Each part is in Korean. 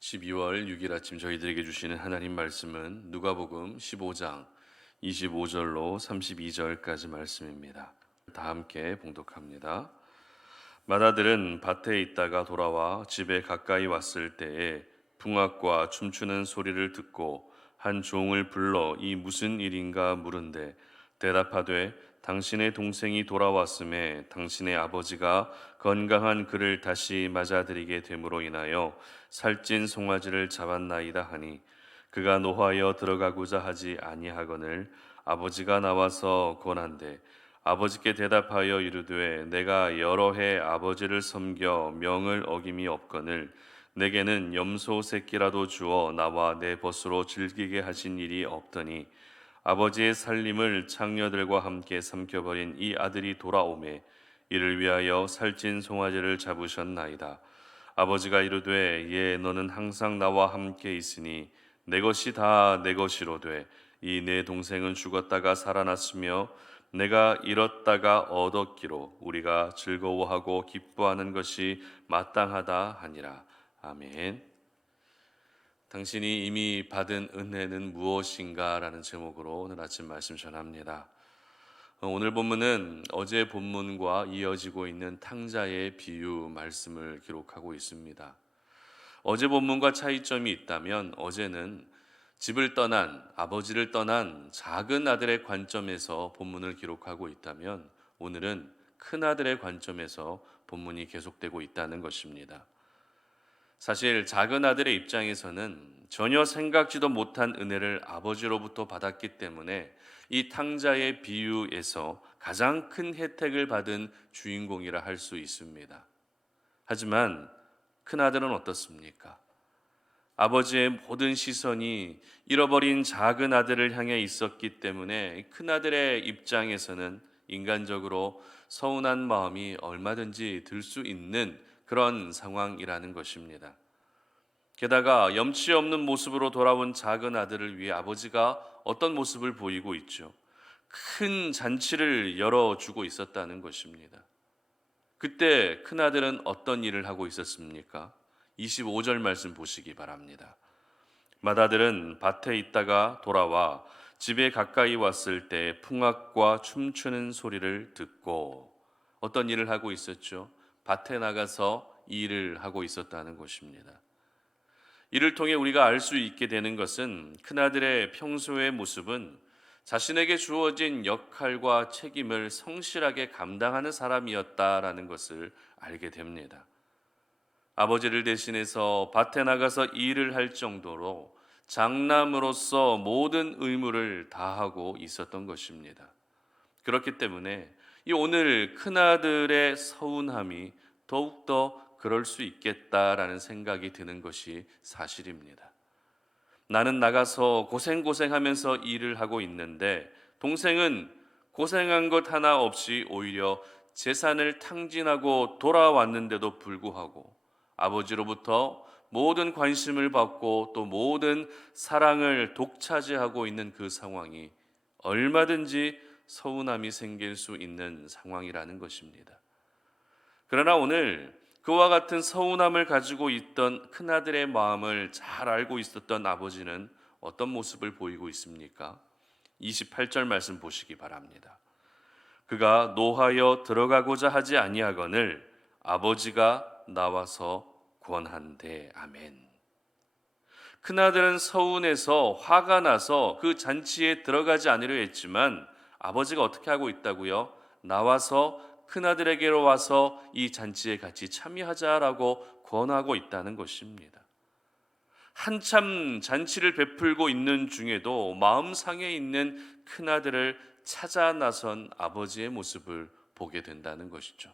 (12월 6일) 아침 저희들에게 주시는 하나님 말씀은 누가복음 15장 25절로 32절까지 말씀입니다. 다 함께 봉독합니다. 맏아들은 밭에 있다가 돌아와 집에 가까이 왔을 때에 풍악과 춤추는 소리를 듣고 한 종을 불러 이 무슨 일인가 물은데 대답하되 당신의 동생이 돌아왔음에 당신의 아버지가 건강한 그를 다시 맞아들이게 됨으로 인하여 살찐 송아지를 잡았나이다 하니 그가 노하여 들어가고자 하지 아니하거늘 아버지가 나와서 권한대 아버지께 대답하여 이르되 내가 여러 해 아버지를 섬겨 명을 어김이 없거늘 내게는 염소 새끼라도 주어 나와 내 벗으로 즐기게 하신 일이 없더니 아버지의 살림을 창녀들과 함께 삼켜버린 이 아들이 돌아오매 이를 위하여 살찐 송아지를 잡으셨나이다. 아버지가 이르되 예 너는 항상 나와 함께 있으니 내 것이 다 내 것이로되 이 내 동생은 죽었다가 살아났으며 내가 잃었다가 얻었기로 우리가 즐거워하고 기뻐하는 것이 마땅하다 하니라. 아멘. 당신이 이미 받은 은혜는 무엇인가? 라는 제목으로 오늘 아침 말씀 전합니다. 오늘 본문은 어제 본문과 이어지고 있는 탕자의 비유 말씀을 기록하고 있습니다. 어제 본문과 차이점이 있다면 어제는 집을 떠난 아버지를 떠난 작은 아들의 관점에서 본문을 기록하고 있다면 오늘은 큰 아들의 관점에서 본문이 계속되고 있다는 것입니다. 사실 작은 아들의 입장에서는 전혀 생각지도 못한 은혜를 아버지로부터 받았기 때문에 이 탕자의 비유에서 가장 큰 혜택을 받은 주인공이라 할 수 있습니다. 하지만 큰 아들은 어떻습니까? 아버지의 모든 시선이 잃어버린 작은 아들을 향해 있었기 때문에 큰 아들의 입장에서는 인간적으로 서운한 마음이 얼마든지 들 수 있는 그런 상황이라는 것입니다. 게다가 염치 없는 모습으로 돌아온 작은 아들을 위해 아버지가 어떤 모습을 보이고 있죠? 큰 잔치를 열어주고 있었다는 것입니다. 그때 큰아들은 어떤 일을 하고 있었습니까? 25절 말씀 보시기 바랍니다. 맏아들은 밭에 있다가 돌아와 집에 가까이 왔을 때 풍악과 춤추는 소리를 듣고 어떤 일을 하고 있었죠? 밭에 나가서 일을 하고 있었다는 것입니다. 이를 통해 우리가 알 수 있게 되는 것은 큰아들의 평소의 모습은 자신에게 주어진 역할과 책임을 성실하게 감당하는 사람이었다라는 것을 알게 됩니다. 아버지를 대신해서 밭에 나가서 일을 할 정도로 장남으로서 모든 의무를 다하고 있었던 것입니다. 그렇기 때문에 이 오늘 큰아들의 서운함이 더욱더 그럴 수 있겠다라는 생각이 드는 것이 사실입니다. 나는 나가서 고생하면서 일을 하고 있는데 동생은 고생한 것 하나 없이 오히려 재산을 탕진하고 돌아왔는데도 불구하고 아버지로부터 모든 관심을 받고 또 모든 사랑을 독차지하고 있는 그 상황이 얼마든지 서운함이 생길 수 있는 상황이라는 것입니다. 그러나 오늘 그와 같은 서운함을 가지고 있던 큰아들의 마음을 잘 알고 있었던 아버지는 어떤 모습을 보이고 있습니까? 28절 말씀 보시기 바랍니다. 그가 노하여 들어가고자 하지 아니하거늘 아버지가 나와서 권한대. 아멘. 큰아들은 서운해서 화가 나서 그 잔치에 들어가지 않으려 했지만 아버지가 어떻게 하고 있다고요? 나와서 큰아들에게로 와서 이 잔치에 같이 참여하자라고 권하고 있다는 것입니다. 한참 잔치를 베풀고 있는 중에도 마음상에 있는 큰아들을 찾아 나선 아버지의 모습을 보게 된다는 것이죠.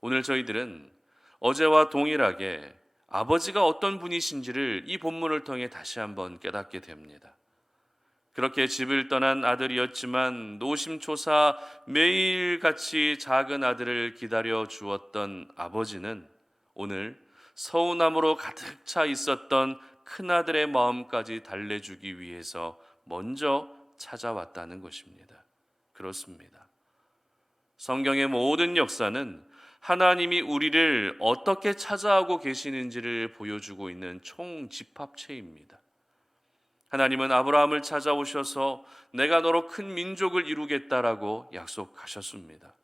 오늘 저희들은 어제와 동일하게 아버지가 어떤 분이신지를 이 본문을 통해 다시 한번 깨닫게 됩니다. 그렇게 집을 떠난 아들이었지만 노심초사 매일같이 작은 아들을 기다려 주었던 아버지는 오늘 서운함으로 가득 차 있었던 큰아들의 마음까지 달래주기 위해서 먼저 찾아왔다는 것입니다. 그렇습니다. 성경의 모든 역사는 하나님이 우리를 어떻게 찾아오고 계시는지를 보여주고 있는 총집합체입니다. 하나님은 아브라함을 찾아오셔서 내가 너로 큰 민족을 이루겠다라고 약속하셨습니다.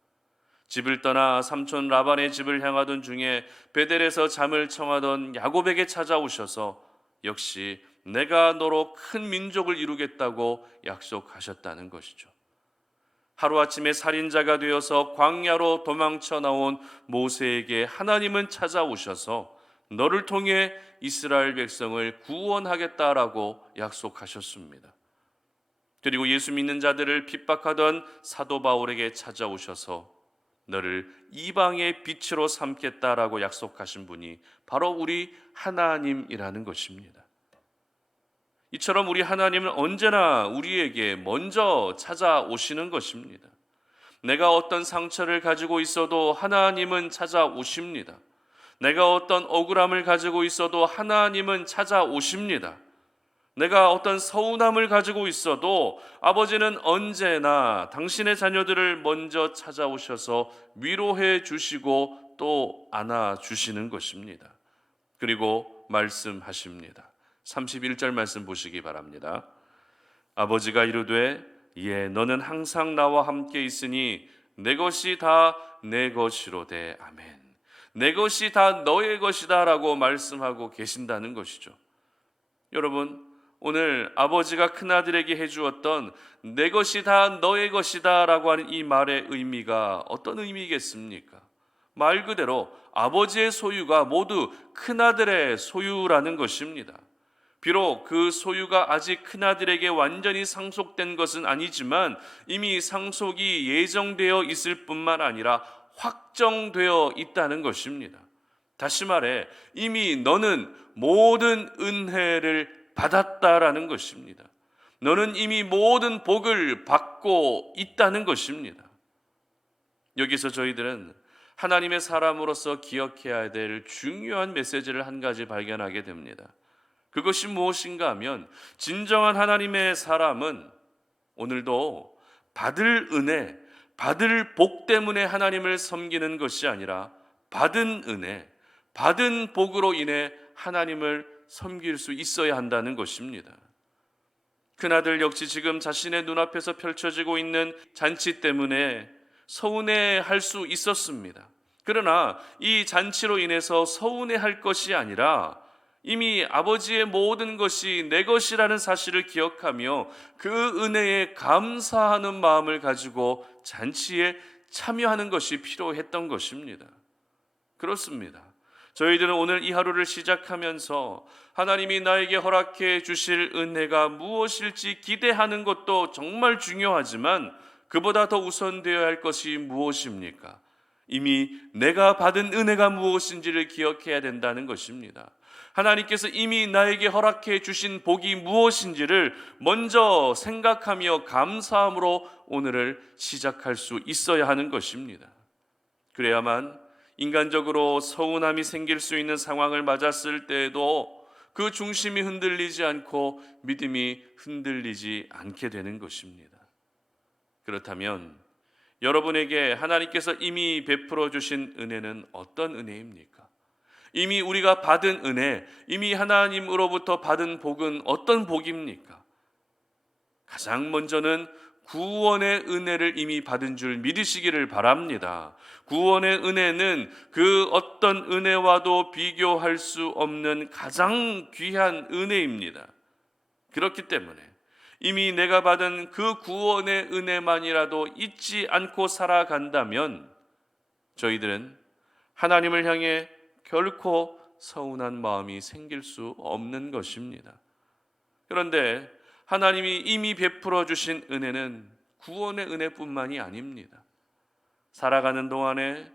집을 떠나 삼촌 라반의 집을 향하던 중에 베델에서 잠을 청하던 야곱에게 찾아오셔서 역시 내가 너로 큰 민족을 이루겠다고 약속하셨다는 것이죠. 하루아침에 살인자가 되어서 광야로 도망쳐 나온 모세에게 하나님은 찾아오셔서 너를 통해 이스라엘 백성을 구원하겠다라고 약속하셨습니다. 그리고 예수 믿는 자들을 핍박하던 사도 바울에게 찾아오셔서 너를 이방의 빛으로 삼겠다라고 약속하신 분이 바로 우리 하나님이라는 것입니다. 이처럼 우리 하나님은 언제나 우리에게 먼저 찾아오시는 것입니다. 내가 어떤 상처를 가지고 있어도 하나님은 찾아오십니다. 내가 어떤 억울함을 가지고 있어도 하나님은 찾아오십니다. 내가 어떤 서운함을 가지고 있어도 아버지는 언제나 당신의 자녀들을 먼저 찾아오셔서 위로해 주시고 또 안아 주시는 것입니다. 그리고 말씀하십니다. 31절 말씀 보시기 바랍니다. 아버지가 이르되 예 너는 항상 나와 함께 있으니 내 것이 다 내 것이로되 아멘. 내 것이 다 너의 것이다 라고 말씀하고 계신다는 것이죠. 여러분, 오늘 아버지가 큰아들에게 해주었던 내 것이 다 너의 것이다 라고 하는 이 말의 의미가 어떤 의미겠습니까? 말 그대로 아버지의 소유가 모두 큰아들의 소유라는 것입니다. 비록 그 소유가 아직 큰아들에게 완전히 상속된 것은 아니지만 이미 상속이 예정되어 있을 뿐만 아니라 확정되어 있다는 것입니다. 다시 말해 이미 너는 모든 은혜를 받았다라는 것입니다. 너는 이미 모든 복을 받고 있다는 것입니다. 여기서 저희들은 하나님의 사람으로서 기억해야 될 중요한 메시지를 한 가지 발견하게 됩니다. 그것이 무엇인가 하면 진정한 하나님의 사람은 오늘도 받을 은혜, 받을 복 때문에 하나님을 섬기는 것이 아니라 받은 은혜, 받은 복으로 인해 하나님을 섬길 수 있어야 한다는 것입니다. 큰아들 역시 지금 자신의 눈앞에서 펼쳐지고 있는 잔치 때문에 서운해할 수 있었습니다. 그러나 이 잔치로 인해서 서운해할 것이 아니라 이미 아버지의 모든 것이 내 것이라는 사실을 기억하며 그 은혜에 감사하는 마음을 가지고 잔치에 참여하는 것이 필요했던 것입니다. 그렇습니다. 저희들은 오늘 이 하루를 시작하면서 하나님이 나에게 허락해 주실 은혜가 무엇일지 기대하는 것도 정말 중요하지만 그보다 더 우선되어야 할 것이 무엇입니까? 이미 내가 받은 은혜가 무엇인지를 기억해야 된다는 것입니다. 하나님께서 이미 나에게 허락해 주신 복이 무엇인지를 먼저 생각하며 감사함으로 오늘을 시작할 수 있어야 하는 것입니다. 그래야만 인간적으로 서운함이 생길 수 있는 상황을 맞았을 때에도 그 중심이 흔들리지 않고 믿음이 흔들리지 않게 되는 것입니다. 그렇다면 여러분에게 하나님께서 이미 베풀어 주신 은혜는 어떤 은혜입니까? 이미 우리가 받은 은혜, 이미 하나님으로부터 받은 복은 어떤 복입니까? 가장 먼저는 구원의 은혜를 이미 받은 줄 믿으시기를 바랍니다. 구원의 은혜는 그 어떤 은혜와도 비교할 수 없는 가장 귀한 은혜입니다. 그렇기 때문에 이미 내가 받은 그 구원의 은혜만이라도 잊지 않고 살아간다면 저희들은 하나님을 향해 결코 서운한 마음이 생길 수 없는 것입니다. 그런데 하나님이 이미 베풀어 주신 은혜는 구원의 은혜뿐만이 아닙니다. 살아가는 동안에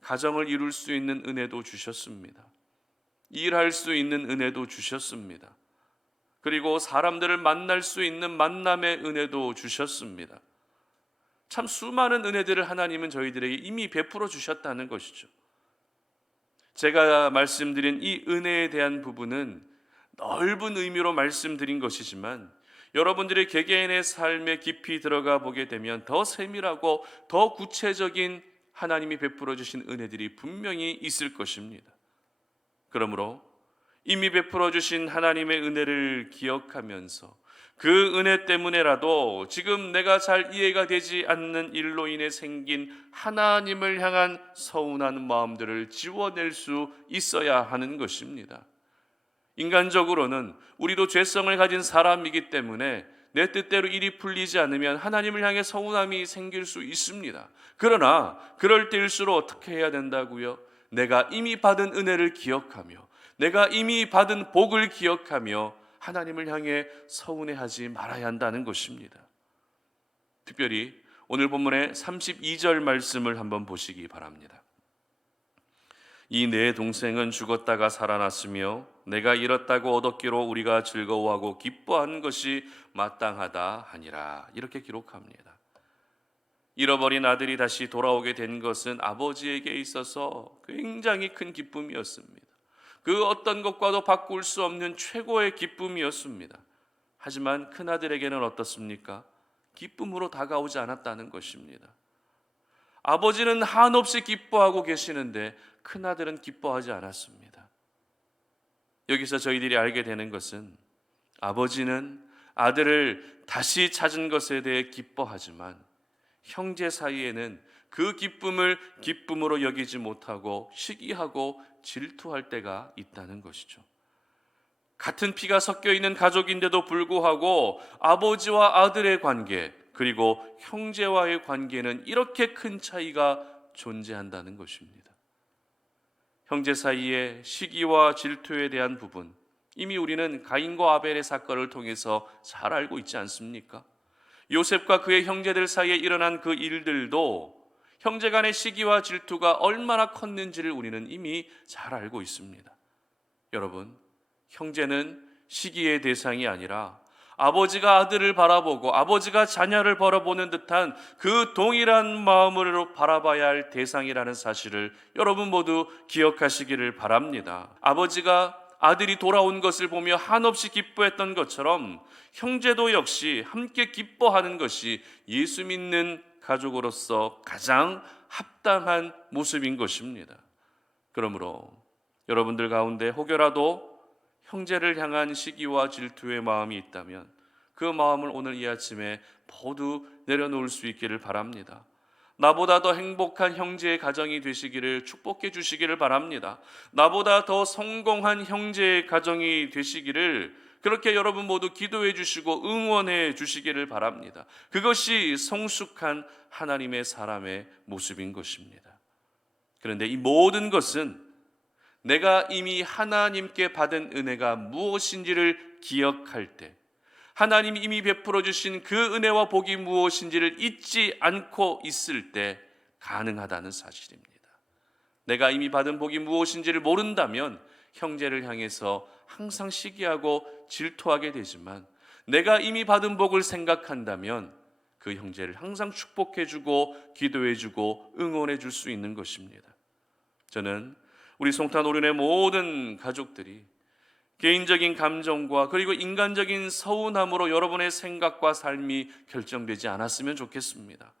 가정을 이룰 수 있는 은혜도 주셨습니다. 일할 수 있는 은혜도 주셨습니다. 그리고 사람들을 만날 수 있는 만남의 은혜도 주셨습니다. 참 수많은 은혜들을 하나님은 저희들에게 이미 베풀어 주셨다는 것이죠. 제가 말씀드린 이 은혜에 대한 부분은 넓은 의미로 말씀드린 것이지만 여러분들의 개개인의 삶에 깊이 들어가 보게 되면 더 세밀하고 더 구체적인 하나님이 베풀어 주신 은혜들이 분명히 있을 것입니다. 그러므로 이미 베풀어 주신 하나님의 은혜를 기억하면서 그 은혜 때문에라도 지금 내가 잘 이해가 되지 않는 일로 인해 생긴 하나님을 향한 서운한 마음들을 지워낼 수 있어야 하는 것입니다. 인간적으로는 우리도 죄성을 가진 사람이기 때문에 내 뜻대로 일이 풀리지 않으면 하나님을 향해 서운함이 생길 수 있습니다. 그러나 그럴 때일수록 어떻게 해야 된다고요? 내가 이미 받은 은혜를 기억하며 내가 이미 받은 복을 기억하며 하나님을 향해 서운해하지 말아야 한다는 것입니다. 특별히 오늘 본문의 32절 말씀을 한번 보시기 바랍니다. 이 내 동생은 죽었다가 살아났으며 내가 잃었다고 얻었기로 우리가 즐거워하고 기뻐하는 것이 마땅하다 하니라. 이렇게 기록합니다. 잃어버린 아들이 다시 돌아오게 된 것은 아버지에게 있어서 굉장히 큰 기쁨이었습니다. 그 어떤 것과도 바꿀 수 없는 최고의 기쁨이었습니다. 하지만 큰아들에게는 어떻습니까? 기쁨으로 다가오지 않았다는 것입니다. 아버지는 한없이 기뻐하고 계시는데 큰아들은 기뻐하지 않았습니다. 여기서 저희들이 알게 되는 것은 아버지는 아들을 다시 찾은 것에 대해 기뻐하지만 형제 사이에는 그 기쁨을 기쁨으로 여기지 못하고 시기하고 질투할 때가 있다는 것이죠. 같은 피가 섞여 있는 가족인데도 불구하고 아버지와 아들의 관계 그리고 형제와의 관계는 이렇게 큰 차이가 존재한다는 것입니다. 형제 사이의 시기와 질투에 대한 부분, 이미 우리는 가인과 아벨의 사건을 통해서 잘 알고 있지 않습니까? 요셉과 그의 형제들 사이에 일어난 그 일들도 형제 간의 시기와 질투가 얼마나 컸는지를 우리는 이미 잘 알고 있습니다. 여러분, 형제는 시기의 대상이 아니라 아버지가 아들을 바라보고 아버지가 자녀를 바라보는 듯한 그 동일한 마음으로 바라봐야 할 대상이라는 사실을 여러분 모두 기억하시기를 바랍니다. 아버지가 아들이 돌아온 것을 보며 한없이 기뻐했던 것처럼 형제도 역시 함께 기뻐하는 것이 예수 믿는 가족으로서 가장 합당한 모습인 것입니다. 그러므로 여러분들 가운데 혹여라도 형제를 향한 시기와 질투의 마음이 있다면 그 마음을 오늘 이 아침에 모두 내려놓을 수 있기를 바랍니다. 나보다 더 행복한 형제의 가정이 되시기를 축복해 주시기를 바랍니다. 나보다 더 성공한 형제의 가정이 되시기를 그렇게 여러분 모두 기도해 주시고 응원해 주시기를 바랍니다. 그것이 성숙한 하나님의 사람의 모습인 것입니다. 그런데 이 모든 것은 내가 이미 하나님께 받은 은혜가 무엇인지를 기억할 때, 하나님이 이미 베풀어 주신 그 은혜와 복이 무엇인지를 잊지 않고 있을 때 가능하다는 사실입니다. 내가 이미 받은 복이 무엇인지를 모른다면 형제를 향해서 항상 시기하고 질투하게 되지만, 내가 이미 받은 복을 생각한다면 그 형제를 항상 축복해주고 기도해주고 응원해줄 수 있는 것입니다. 저는 우리 송탄 오륜의 모든 가족들이 개인적인 감정과 그리고 인간적인 서운함으로 여러분의 생각과 삶이 결정되지 않았으면 좋겠습니다.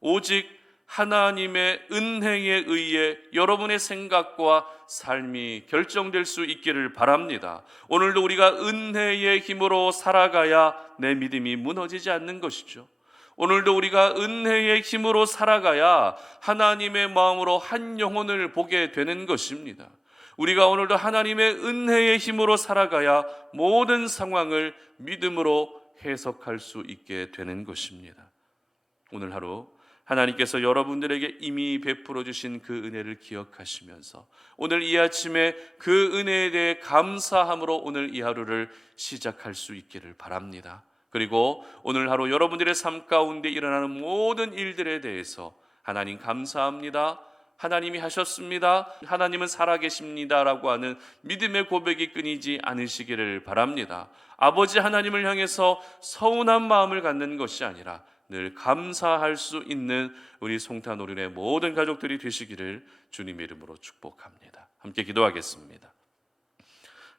오직 하나님의 은혜에 의해 여러분의 생각과 삶이 결정될 수 있기를 바랍니다. 오늘도 우리가 은혜의 힘으로 살아가야 내 믿음이 무너지지 않는 것이죠. 오늘도 우리가 은혜의 힘으로 살아가야 하나님의 마음으로 한 영혼을 보게 되는 것입니다. 우리가 오늘도 하나님의 은혜의 힘으로 살아가야 모든 상황을 믿음으로 해석할 수 있게 되는 것입니다. 오늘 하루 하나님께서 여러분들에게 이미 베풀어 주신 그 은혜를 기억하시면서 오늘 이 아침에 그 은혜에 대해 감사함으로 오늘 이 하루를 시작할 수 있기를 바랍니다. 그리고 오늘 하루 여러분들의 삶 가운데 일어나는 모든 일들에 대해서 하나님 감사합니다, 하나님이 하셨습니다, 하나님은 살아계십니다 라고 하는 믿음의 고백이 끊이지 않으시기를 바랍니다. 아버지 하나님을 향해서 서운한 마음을 갖는 것이 아니라 늘 감사할 수 있는 우리 송탄 오륜의 모든 가족들이 되시기를 주님의 이름으로 축복합니다. 함께 기도하겠습니다.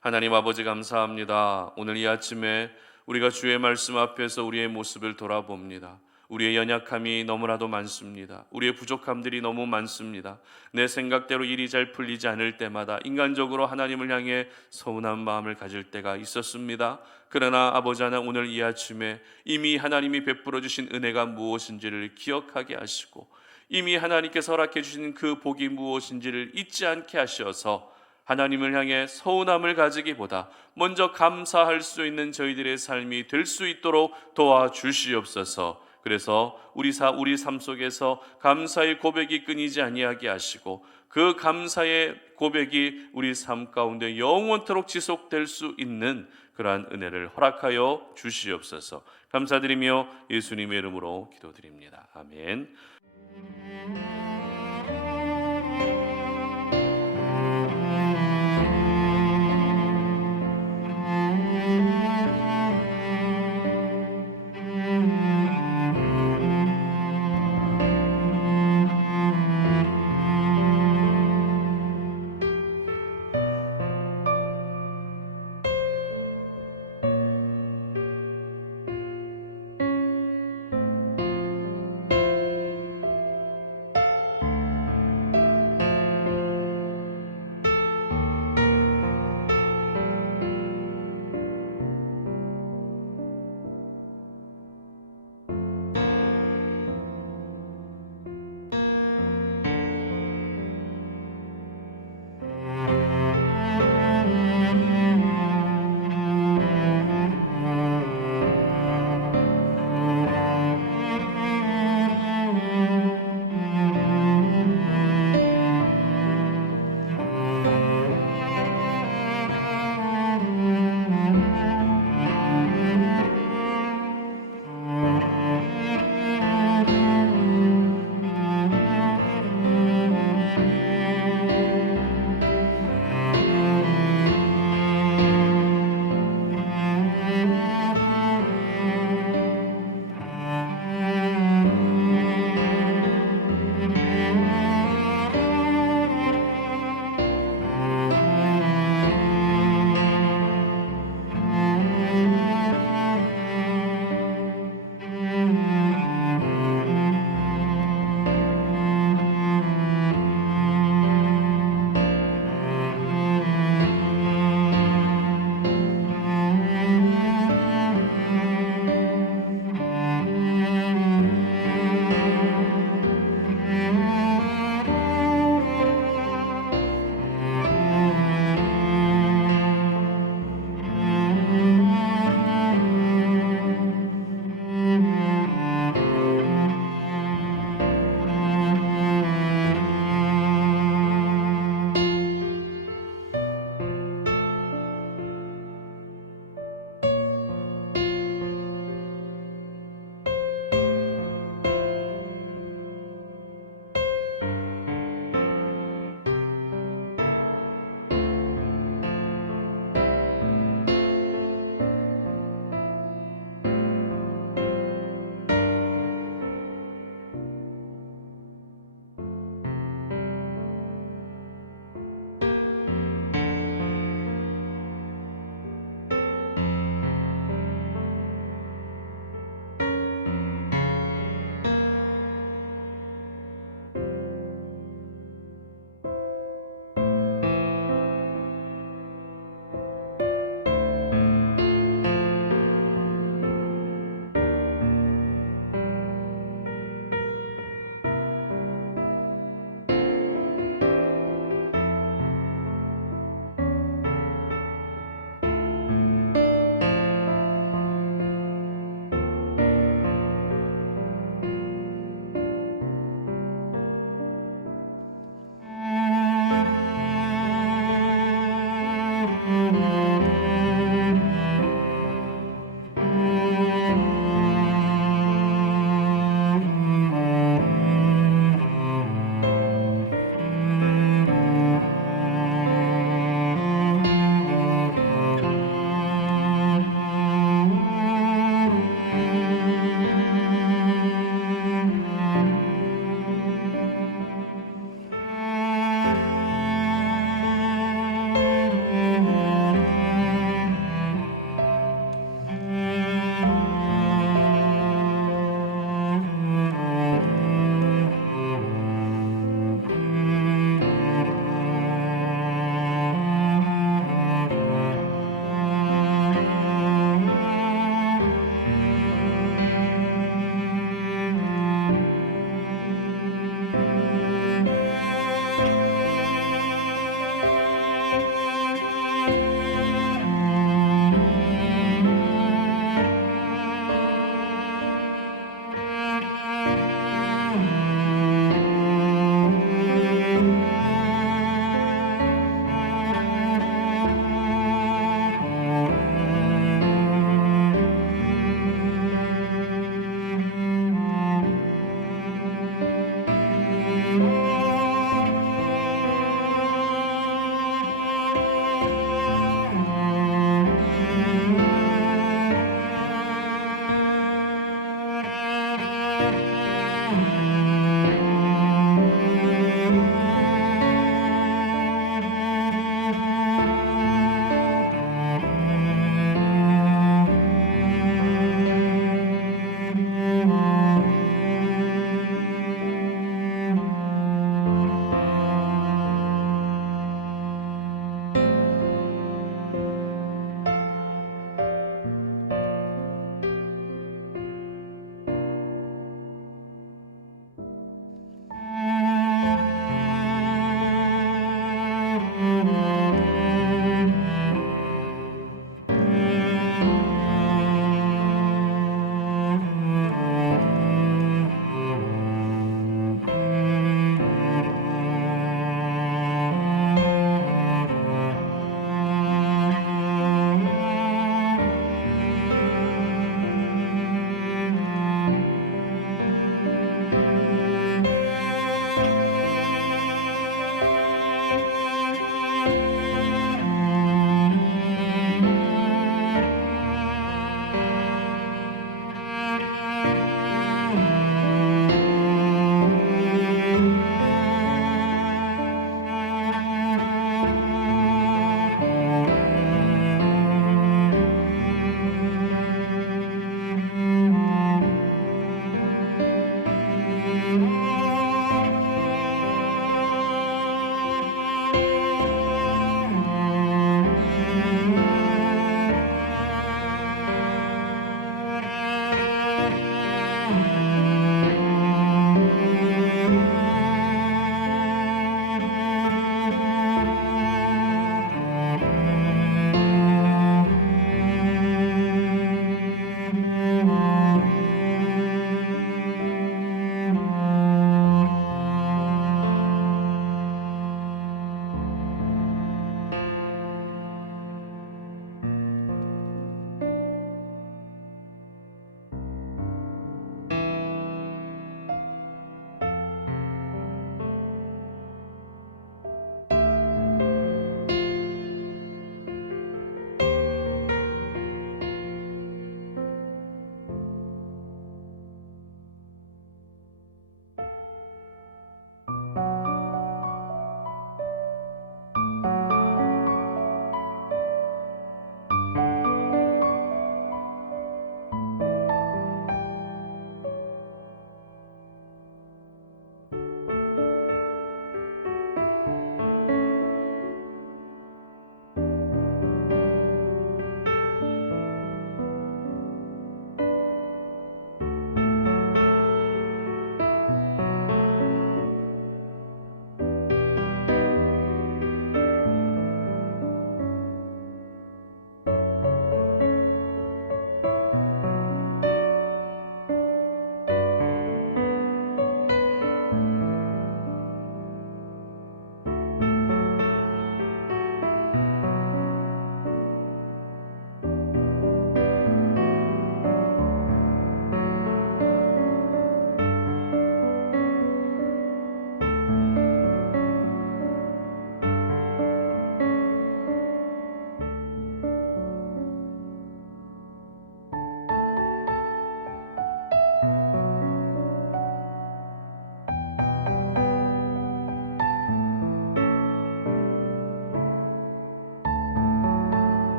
하나님 아버지 감사합니다. 오늘 이 아침에 우리가 주의 말씀 앞에서 우리의 모습을 돌아봅니다. 우리의 연약함이 너무나도 많습니다. 우리의 부족함들이 너무 많습니다. 내 생각대로 일이 잘 풀리지 않을 때마다 인간적으로 하나님을 향해 서운한 마음을 가질 때가 있었습니다. 그러나 아버지 하나님, 오늘 이 아침에 이미 하나님이 베풀어 주신 은혜가 무엇인지를 기억하게 하시고 이미 하나님께서 허락해 주신 그 복이 무엇인지를 잊지 않게 하셔서 하나님을 향해 서운함을 가지기보다 먼저 감사할 수 있는 저희들의 삶이 될 수 있도록 도와주시옵소서. 그래서 우리 삶 속에서 감사의 고백이 끊이지 아니하게 하시고 그 감사의 고백이 우리 삶 가운데 영원토록 지속될 수 있는 그러한 은혜를 허락하여 주시옵소서. 감사드리며 예수님의 이름으로 기도드립니다. 아멘.